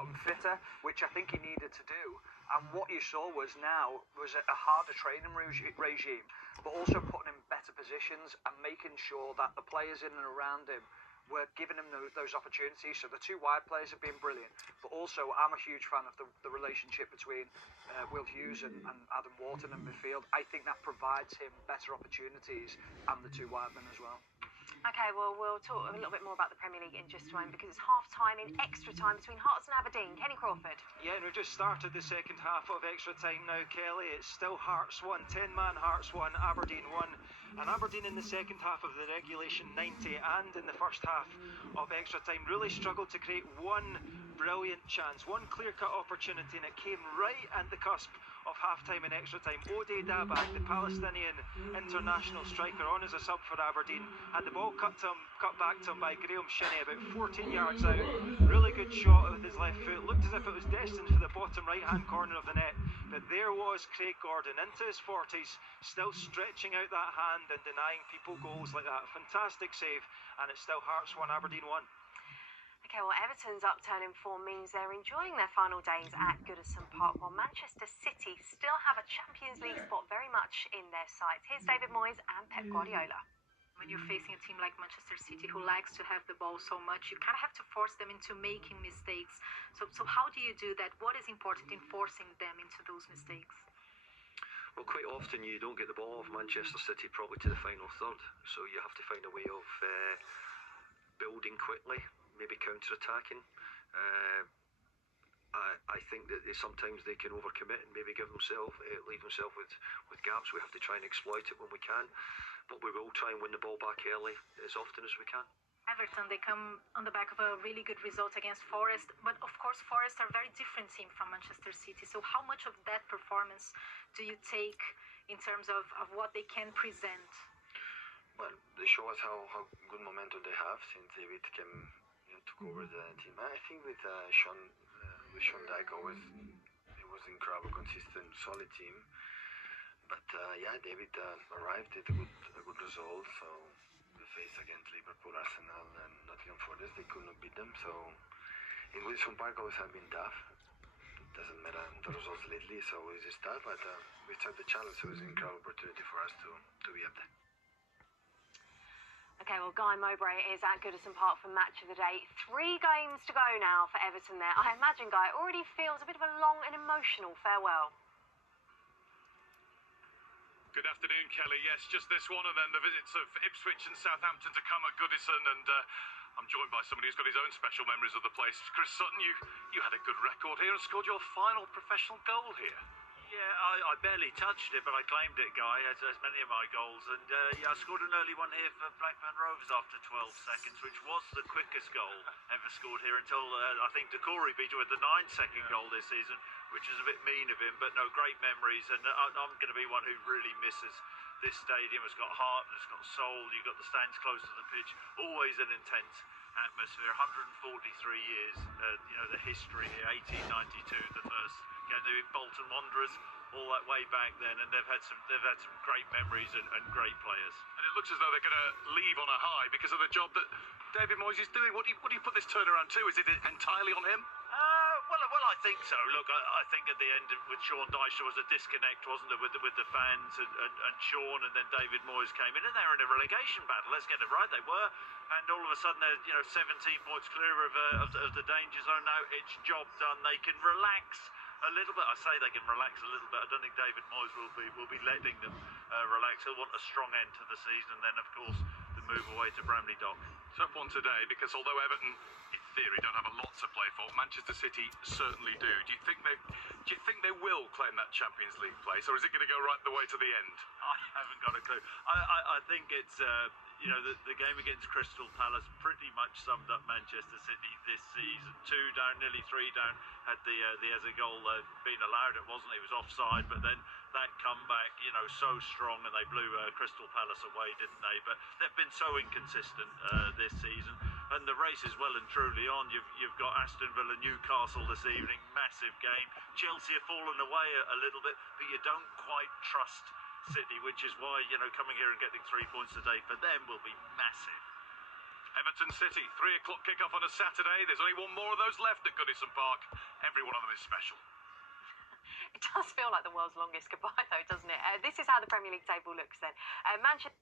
gotten fitter, which I think he needed to do. And what you saw was a harder training regime, but also putting him in better positions and making sure that the players in and around him were giving him those opportunities. So the two wide players have been brilliant, but also I'm a huge fan of the relationship between Will Hughes and Adam Wharton in midfield. I think that provides him better opportunities, and the two wide men as well. Okay, well, we'll talk a little bit more about the Premier League in just a moment, because it's half-time in extra time between Hearts and Aberdeen. Kenny Crawford. Yeah, and we've just started the second half of extra time now, Kelly. It's still Hearts 1, 10-man Hearts 1, Aberdeen 1. And Aberdeen in the second half of the regulation 90 and in the first half of extra time really struggled to create one brilliant chance, one clear-cut opportunity, and it came right at the cusp of half-time and extra time. Ode Dabak, the Palestinian international striker, on as a sub for Aberdeen, had the ball cut back to him by Graham Shinney about 14 yards out. Really good shot with his left foot. Looked as if it was destined for the bottom right-hand corner of the net, but there was Craig Gordon into his 40s, still stretching out that hand and denying people goals like that. Fantastic save, and it's still Hearts 1, Aberdeen 1. Okay, well, Everton's upturn in form means they're enjoying their final days at Goodison Park, while Manchester City still have a Champions League spot very much in their sights. Here's David Moyes and Pep Guardiola. When you're facing a team like Manchester City, who likes to have the ball so much, you kind of have to force them into making mistakes. So how do you do that? What is important in forcing them into those mistakes? Well, quite often you don't get the ball off Manchester City probably to the final third, so you have to find a way of building quickly, maybe counter-attacking. I think that sometimes they can overcommit and maybe leave themselves with gaps. We have to try and exploit it when we can, but we will try and win the ball back early as often as we can. Everton, they come on the back of a really good result against Forest, but of course Forest are a very different team from Manchester City. So how much of that performance do you take in terms of what they can present? Well, they show us how good momentum they have since David came took over the team. I think with Sean Dyche it was incredible, consistent, solid team. But David arrived at a good result. So they faced against Liverpool, Arsenal, and Nottingham Forest. They could not beat them. So in Goodison Park always have been tough. It doesn't matter the results lately, so it's tough. But we tried the challenge. So it was an incredible opportunity for us to be up there. Okay, well, Guy Mowbray is at Goodison Park for Match of the Day. 3 games to go now for Everton there. I imagine, Guy, already feels a bit of a long and emotional farewell. Good afternoon, Kelly. Yes, just this one, and then the visits of Ipswich and Southampton to come at Goodison, and I'm joined by somebody who's got his own special memories of the place. Chris Sutton, you had a good record here and scored your final professional goal here. Yeah, I barely touched it, but I claimed it, Guy, as many of my goals. And I scored an early one here for Blackburn Rovers after 12 seconds, which was the quickest goal ever scored here until I think Decore beat it with the 9-second goal this season, which is a bit mean of him. But no, great memories, and I'm going to be one who really misses this stadium. It's got heart and it's got soul. You've got the stands close to the pitch, always an intense atmosphere. 143 years, the history here. 1892, the first game. They were Bolton Wanderers all that way back then, and they've had some great memories and great players. And it looks as though they're going to leave on a high because of the job that David Moyes is doing. What do you put this turnaround to? Is it entirely on him? Well, I think so. Look, I think at the end with Sean Dyche there was a disconnect, wasn't there, with the fans and Sean, and then David Moyes came in, and they were in a relegation battle. Let's get it right, they were, and all of a sudden they're 17 points clear of the danger zone now. It's job done. They can relax a little bit. I say they can relax a little bit. I don't think David Moyes will be letting them relax. He'll want a strong end to the season, and then of course the move away to Bramley Dock. Tough one today, because although Everton in theory don't have a lot to play for, Manchester City certainly do. Do you think they will claim that Champions League place, or is it going to go right the way to the end? I haven't got a clue. I think it's the game against Crystal Palace pretty much summed up Manchester City this season. 2 down, nearly 3 down. Had the Eze goal been allowed, it wasn't. He was offside, but then that comeback, so strong, and they blew Crystal Palace away, didn't they? But they've been so inconsistent this season, and the race is well and truly on. You've got Aston Villa, Newcastle this evening, massive game. Chelsea have fallen away a little bit, but you don't quite trust City, which is why coming here and getting 3 points today for them will be massive. Everton City, 3 o'clock kick-off on a Saturday. There's only one more of those left at Goodison Park. Every one of them is special. It does feel like the world's longest goodbye, though, doesn't it? This is how the Premier League table looks then. Manchester